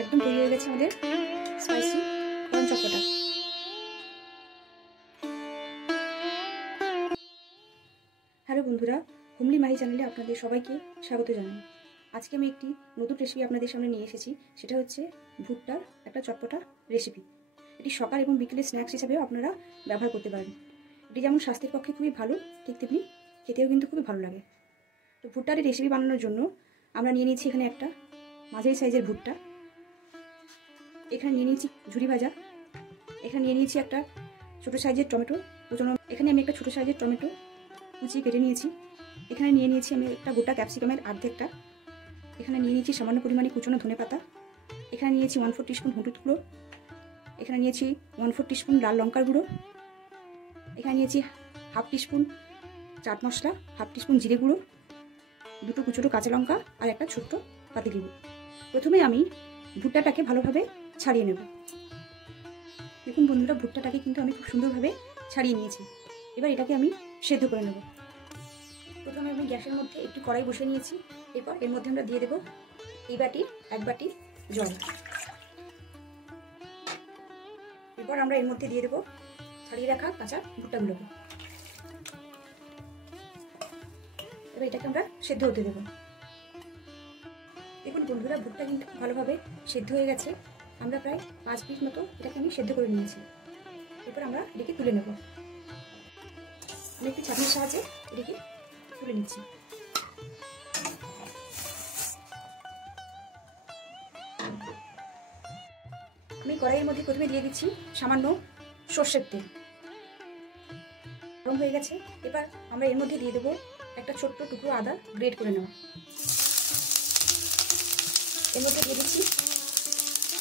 একদম তৈরি হয়ে গেছে আমাদের স্পাইসি কর্ন চটপটা। হ্যালো বন্ধুরা, হোমলি মাহি চ্যানেলে আপনাদের সবাইকে স্বাগত জানাই। আজকে আমি একটি নতুন রেসিপি আপনাদের সামনে নিয়ে এসেছি। সেটা হচ্ছে ভুট্টার একটা চটপটা রেসিপি। এটি সকাল এবং বিকেলে স্ন্যাক্স হিসাবেও আপনারা ব্যবহার করতে পারেন। এটি যেমন স্বাস্থ্যের পক্ষে খুবই ভালো, ঠিক তেমনি খেতেও কিন্তু খুবই ভালো লাগে। তো ভুট্টার এই রেসিপি বানানোর জন্য আমরা নিয়ে নিয়েছি এখানে একটা মাঝারি সাইজের ভুট্টা, এখানে নিয়ে নিয়েছি ঝুরি ভাজা, এখানে নিয়ে নিয়েছি একটা ছোটো সাইজের টমেটো কুচানো, এখানে আমি একটা ছোটো সাইজের টমেটো কুচিয়ে কেটে নিয়েছি, এখানে নিয়ে নিয়েছি আমি একটা গোটা ক্যাপসিকামের অর্ধেকটা, এখানে নিয়ে নিয়েছি সামান্য পরিমাণে কুচানো ধনেপাতা, এখানে নিয়েছি 1/4 টিস্পুন হলুদ গুঁড়ো, এখানে নিয়েছি 1/4 টিস্পুন লাল লঙ্কার গুঁড়ো, এখানে নিয়েছি 1/2 টিস্পুন চাট মশলা, 1/2 টিস্পুন জিরে গুঁড়ো, দুটো কুচনো কাঁচা লঙ্কা আর একটা ছোট্ট পাতিলেবু। প্রথমে আমি ভুট্টাটাকে ভালোভাবে ছাড়িয়ে নেব। দেখুন বন্ধুরা, ভুট্টাটাকে কিন্তু আমি খুব সুন্দরভাবে ছাড়িয়ে নিয়েছি। এবার এটাকে আমি সেদ্ধ করে নেব। প্রথমে আমি গ্যাসের মধ্যে একটু কড়াই বসিয়ে নিয়েছি। এরপর এর মধ্যে আমরা দিয়ে দেব এই বাটির 1 বাটি জল। এরপর আমরা এর মধ্যে দিয়ে দেব ছাড়িয়ে রাখা কাঁচা ভুট্টাগুলোকে। এবার এটাকে আমরা সেদ্ধ হতে দেব। দেখুন বন্ধুরা, ভুট্টা কিন্তু ভালোভাবে সেদ্ধ হয়ে গেছে। আমরা প্রায় 5 মিনিট মতো এটাকে আমি সেদ্ধ করে নিয়েছি। এরপর আমরা এটাকে তুলে নেব। আমি একটি ছাঁকনির সাহায্যে এটাকে তুলে নিচ্ছি। আমি কড়াইয়ের মধ্যে প্রথমে দিয়ে দিচ্ছি সামান্য সর্ষের তেল। গরম হয়ে গেছে। এবার আমরা এর মধ্যে দিয়ে দেবো একটা ছোট্ট টুকরো আদা গ্রেট করে নেওয়া। এর মধ্যে দিয়ে দিচ্ছি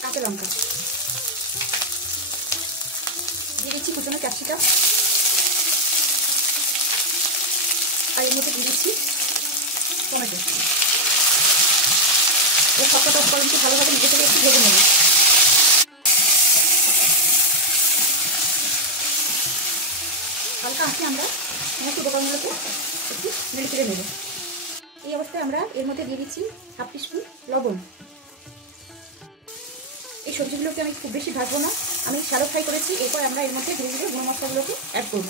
কাঁচা লঙ্কা, দিয়ে দিচ্ছি কুচনো ক্যাপসিকাম, আর এর মধ্যে দিয়ে দিচ্ছি টমেটো। এই সবকটা উপকরণকে ভালোভাবে নিজে থেকে একটু ভেজে নেব। হালকা আঁচে আমরা সমস্ত উপকরণগুলোকে একটু নেড়ে চেড়ে নেব। এই অবস্থায় আমরা এর মধ্যে দিয়ে দিচ্ছি 1/2 টিস্পুন লবণ। এই সবজিগুলোকে আমি খুব বেশি ভাজবো না, আমি শ্যালো ফ্রাই করেছি। এরপর আমরা এর মধ্যে ধীরে ধীরে গুঁড়ো মশলাগুলোকে অ্যাড করব।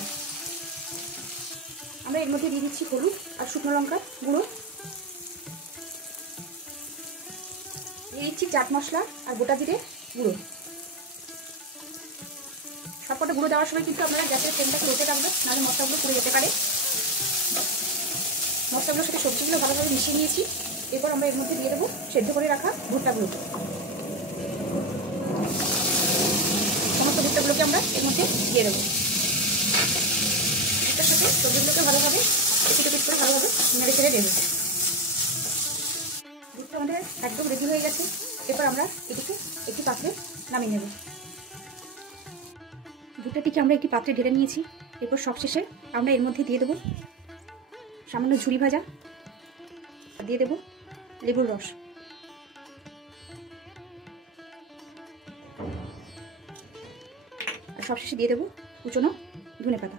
আমরা এর মধ্যে দিয়ে দিচ্ছি হলুদ আর শুকনো লঙ্কা গুঁড়ো, দিয়ে দিচ্ছি চাট মশলা আর গোটা জিরে গুঁড়ো। সবকটা গুঁড়ো দেওয়ার সময় কিন্তু আপনারা গ্যাসের ফ্লেমটাকে রোটে রাখবেন, নাহলে মশলাগুলো পুড়ে যেতে পারে। মশলাগুলোর সাথে সবজিগুলো ভালোভাবে মিশিয়ে নিয়েছি। এরপর আমরা এর মধ্যে দিয়ে দেবো সেদ্ধ করে রাখা ভুট্টাগুলোকে। সমস্ত ভুট্টাগুলোকে আমরা এর মধ্যে দিয়ে দেবো। ভুট্টার সাথে সবজিগুলোকে ভালোভাবে এপিট ওপিট করে ভালোভাবে নেড়ে চেড়ে দেবো। ভুট্টা আমাদের একদম রেডি হয়ে গেছে। এরপর আমরা এটিকে একটি পাত্রে নামিয়ে নেব। ভুট্টাটিকে আমরা একটি পাত্রে ঢেলে নিয়েছি। এরপর সবশেষে আমরা এর মধ্যে দিয়ে দেবো সামান্য ঝুরি ভাজা, দিয়ে দেবো লেবুর রস, আর সবশেষে দিয়ে দেবো কুচনো ধনেপাতা।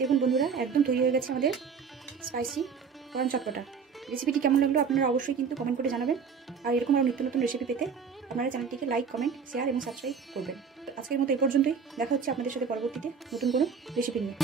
দেখুন বন্ধুরা, একদম তৈরি হয়ে গেছে আমাদের স্পাইসি কর্ন চটপটা। রেসিপিটি কেমন লাগলো আপনারা অবশ্যই কিন্তু কমেন্ট করে জানাবেন। আর এরকম আরও নিত্য নতুন রেসিপি পেতে আপনারা চ্যানেলটিকে লাইক, কমেন্ট, শেয়ার এবং সাবস্ক্রাইব করবেন। আজকের মতো এই পর্যন্তই। দেখা হচ্ছে আপনাদের সাথে পরবর্তীতে নতুন কোনো রেসিপি নিয়ে।